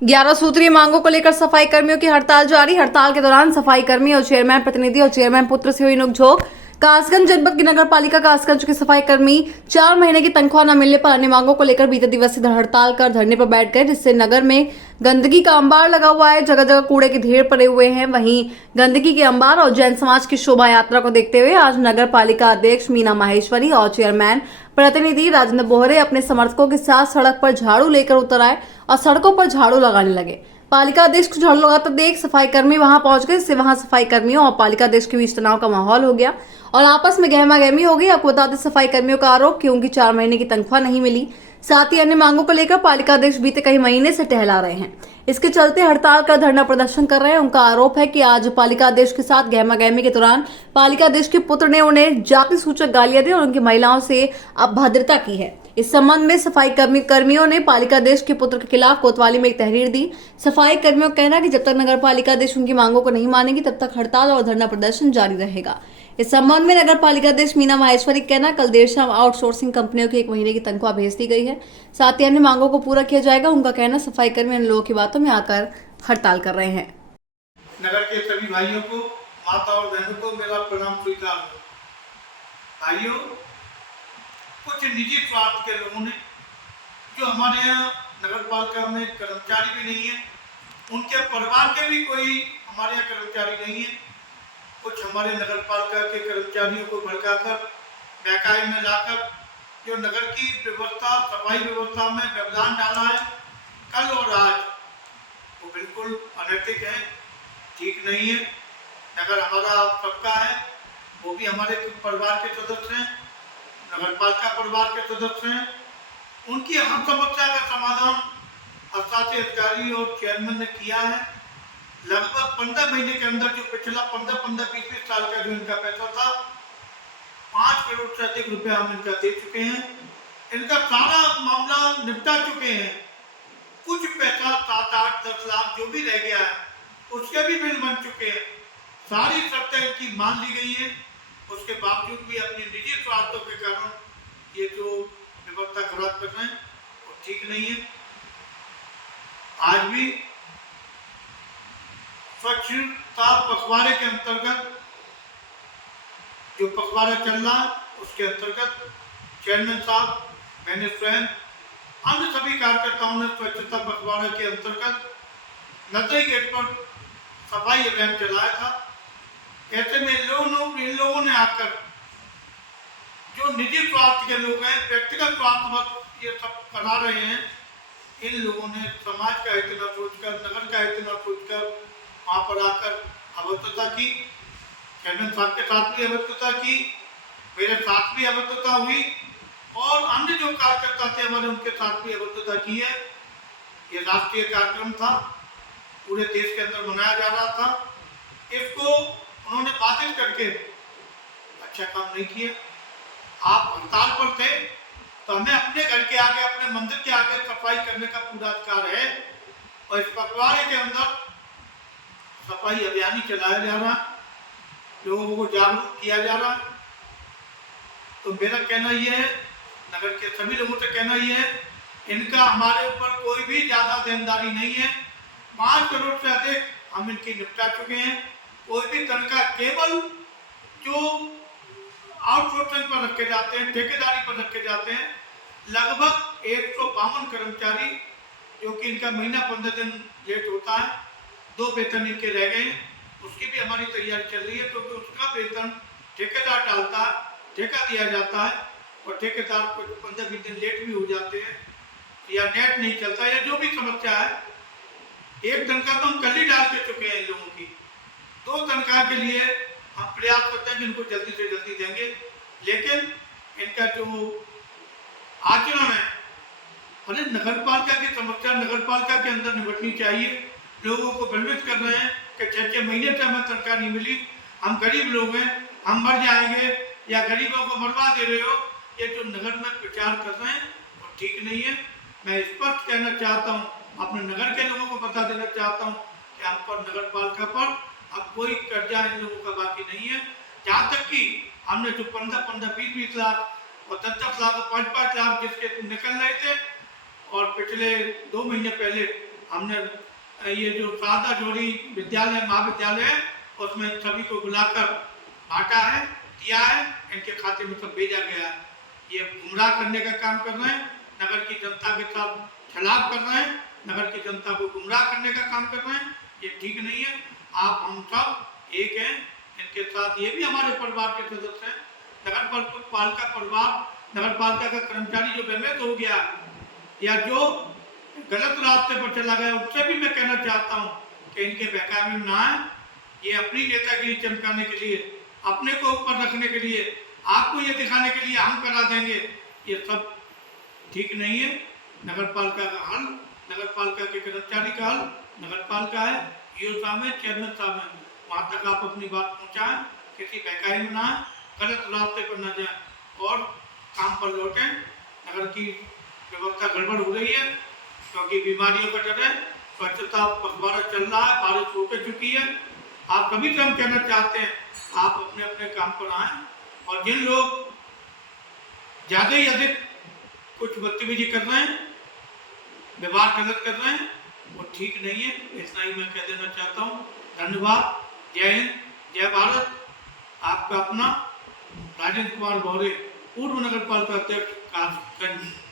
11 सूत्रीय मांगों को लेकर सफाई कर्मियों की हड़ताल जारी। हड़ताल के दौरान सफाई कर्मी और चेयरमैन प्रतिनिधि और चेयरमैन पुत्र से हुई नोकझोंक। कासगंज जनपद की नगर पालिका कासगंज के सफाई कर्मी 4 महीने की तनख्वाह न मिलने पर अन्य मांगों को लेकर बीते दिवसीय हड़ताल कर धरने पर बैठ गए, जिससे नगर में गंदगी का अंबार लगा हुआ है। जगह जगह कूड़े के ढेर पड़े हुए हैं। वहीं गंदगी के अंबार और जैन समाज की शोभा यात्रा को देखते हुए आज नगर पालिका अध्यक्ष मीना माहेश्वरी और चेयरमैन प्रतिनिधि राजेंद्र बोहरे अपने समर्थकों के साथ सड़क पर झाड़ू लेकर उतर आए और सड़कों पर झाड़ू लगाने लगे। पालिका अध्यक्ष को झाड़ू लगाते देख सफाई कर्मी वहां पहुंच गए, जिससे वहां सफाई कर्मियों और पालिका अध्यक्ष के बीच तनाव का माहौल हो गया और आपस में गहमागहमी हो गई। आपको बता दें, सफाई कर्मियों का आरोप कि उनकी 4 महीने की तनख्वाह नहीं मिली, साथ ही अन्य मांगों को लेकर पालिका अध्यक्ष बीते कई महीने से टहला रहे हैं। इसके चलते हड़ताल का धरना प्रदर्शन कर रहे हैं। उनका आरोप है कि आज पालिका अध्यक्ष के साथ गहमागहमी के दौरान पालिका अध्यक्ष के पुत्र ने उन्हें जाति सूचक गालियां दी और उनकी महिलाओं से अभद्रता की है। इस संबंध में सफाई कर्मियों ने पालिका अध्यक्ष के पुत्र के खिलाफ कोतवाली में एक तहरीर दी। सफाई कर्मियों का कहना है कि जब तक नगर पालिका अध्यक्ष उनकी मांगों को नहीं मानेगी, तब तक हड़ताल और धरना प्रदर्शन जारी रहेगा। इस संबंध में नगर पालिका अध्यक्ष मीना माहेश्वरी का कहना, कल देर शाम आउटसोर्सिंग कंपनियों की 1 महीने की तनख्वाह भेज दी गई है, साथ ही अन्य मांगों को पूरा किया जाएगा। उनका कहना, सफाई कर्मी इन लोगों की बातों में आकर हड़ताल कर रहे हैं। नगर के सभी भाइयों को, माता और बहनों को मेरा प्रणाम स्वीकार हो। भाइयों, कुछ निजी स्वार्थ के लोगों ने, जो हमारे यहाँ नगर पालिका में कर्मचारी भी नहीं है, उनके परिवार के भी कोई हमारे यहाँ कर्मचारी नहीं है, कुछ हमारे नगर पालिका के कर्मचारियों को भड़काकर बहकावे में लाकर जो नगर की व्यवस्था, सफाई व्यवस्था में व्यवधान डाला है कल और आज, वो बिल्कुल अनैतिक है, ठीक नहीं है। नगर हमारा सबका है, वो भी हमारे परिवार के सदस्य हैं, नगर पालिका परिवार के सदस्य हैं। उनकी हर समस्या का समाधान स्थानीय अधिकारी और चेयरमैन ने किया है। लगभग 15 महीने के अंदर जो पिछला 15-20 साल का जो इनका पैसा था, 5 करोड़ से अधिक रुपया हम इनका दे चुके हैं। इनका सारा मामला निपटा चुके हैं। कुछ पैसा 7-8-10 लाख जो भी रह गया है, उसके भी बिल बन चुके हैं। सारी शर्तें इनकी मान ली गई हैं। उसके बावजूद भी अपने निजी स्वार्थों के कारण ये जो व्यवस्था खराब कर रहे हैं, वो ठीक नहीं है। आज भी स्वच्छता पखवाड़े के अंतर्गत जो पखवाड़ा चल रहा है, उसके अंतर्गत चेयरमैन साहब, मैंने स्वयं, अन्य सभी कार्यकर्ताओं ने स्वच्छता पखवाड़ा के अंतर्गत नजरी गेट पर सफाई अभियान चलाया था। ऐसे में इन लोगों ने आकर, जो निजी स्वार्थ के लोग हैं, व्यक्तिगत स्वार्थ ये सब करा रहे हैं, इन लोगों ने समाज का हित न सोचकर, नगर का हित न सोचकर वहाँ पर आकर अभद्रता की। चेयरमैन साहब के साथ भी अभद्रता की, मेरे साथ भी अभद्रता हुई और अन्य जो कार्यकर्ता थे हमारे, उनके साथ भी अभद्रता की है। ये राष्ट्रीय कार्यक्रम था, पूरे देश के अंदर मनाया जा रहा था। इसको उन्होंने बातिल करके अच्छा काम नहीं किया। आप हड़ताल पर थे तो हमें अपने घर के आगे, अपने मंदिर के आगे सफाई करने का पूरा अधिकार है और इस पखवाड़े के अंदर सफाई अभियान ही चलाया जा रहा, लोगों को जागरूक किया जा रहा। तो मेरा कहना यह है, नगर के सभी लोगों से कहना यह है, इनका हमारे ऊपर कोई भी ज्यादा देनदारी नहीं है। 5 करोड़ से अधिक हम इनकी निपटा चुके हैं। कोई भी तनख्वाह केवल जो आउटसोर्सिंग पर रखे जाते हैं, ठेकेदारी पर रखे जाते हैं, लगभग 152 कर्मचारी, जो कि इनका महीना 15 दिन लेट होता है, 2 वेतन इनके रह गए हैं। उसकी भी हमारी तैयारी चल रही है, क्योंकि उसका वेतन ठेकेदार डालता है, ठेका दिया जाता है और ठेकेदार को 15-20 दिन लेट भी हो जाते हैं या नेट नहीं चलता, या जो भी समस्या है। एक तनख्वाह तो हम कल ही डाल के चुके हैं इन लोगों की। 2 तनख्वाह के लिए हम प्रयास करते हैं कि इनको जल्दी से जल्दी देंगे, लेकिन इनका जो आचरण है, अरे नगर पालिका की समस्या नगर पालिका के अंदर निपटनी चाहिए। लोगों को भ्रमित कर रहे हैं कि 6-6 महीने से हमें तनख्वाह नहीं मिली, हम गरीब लोग हैं, हम मर जाएंगे या गरीबों को मरवा दे रहे हो। ये जो नगर में प्रचार कर रहे हैं वो ठीक नहीं है। मैं स्पष्ट कहना चाहता हूँ, अपने नगर के लोगों को बता देना चाहता हूँ कि हम पर, नगर पालिका पर अब कोई कर्जा इन लोगों का बाकी नहीं है। जहाँ तक कि हमने जो 15-15, 20-20 लाख और 10-10 लाख और 5-5 लाख जिसके निकल रहे थे, और पिछले 2 महीने पहले हमने ये जो सादा जोड़ी विद्यालय महाविद्यालय है उसमें सभी को बुलाकर बांटा है, दिया है, इनके खाते में सब भेजा गया है। ये गुमराह करने का काम कर रहे हैं, नगर की जनता के साथ छलाव कर रहे हैं, नगर की जनता को गुमराह करने का काम कर रहे हैं। ये ठीक नहीं है। आप हम सब एक हैं, इनके साथ ये भी हमारे परिवार के सदस्य हैं। नगर पालिका परिवार, नगर पालिका का कर्मचारी जो बेमेत हो गया या जो गलत रास्ते पर चला गया, उससे भी मैं कहना चाहता हूँ कि इनके बहकावे में ना आए। ये अपनी नेतागिरी चमकाने के लिए, अपने को ऊपर रखने के लिए, आपको ये दिखाने के लिए हम करा देंगे, ये सब ठीक नहीं है। नगर पालिका का हल, नगर पालिका के कर्मचारी का हल नगर पालिका है, ईओ साहब है, चेयरमैन साहब है, वहाँ तक आप अपनी बात पहुँचाएं, किसी बहकावे में ना आए, गलत रास्ते पर न जाए और काम पर लौटें। नगर की व्यवस्था गड़बड़ हो रही है क्योंकि बीमारियों का डर है। स्वच्छता पखवाड़ा चल रहा है, बारिश होकर चुकी है। आप सभी से हम कहना चाहते हैं, आप अपने अपने काम पर आएँ और जिन लोग ज़्यादा ही अधिक कुछ बदतमीजी कर रहे हैं, व्यवहार गलत कर रहे हैं, वो ठीक नहीं है। इतना ही मैं कह देना चाहता हूँ। धन्यवाद। जय हिंद, जय भारत। आपका अपना राजेंद्र कुमार भौरे, पूर्व नगर पालिका अध्यक्ष कासगंज।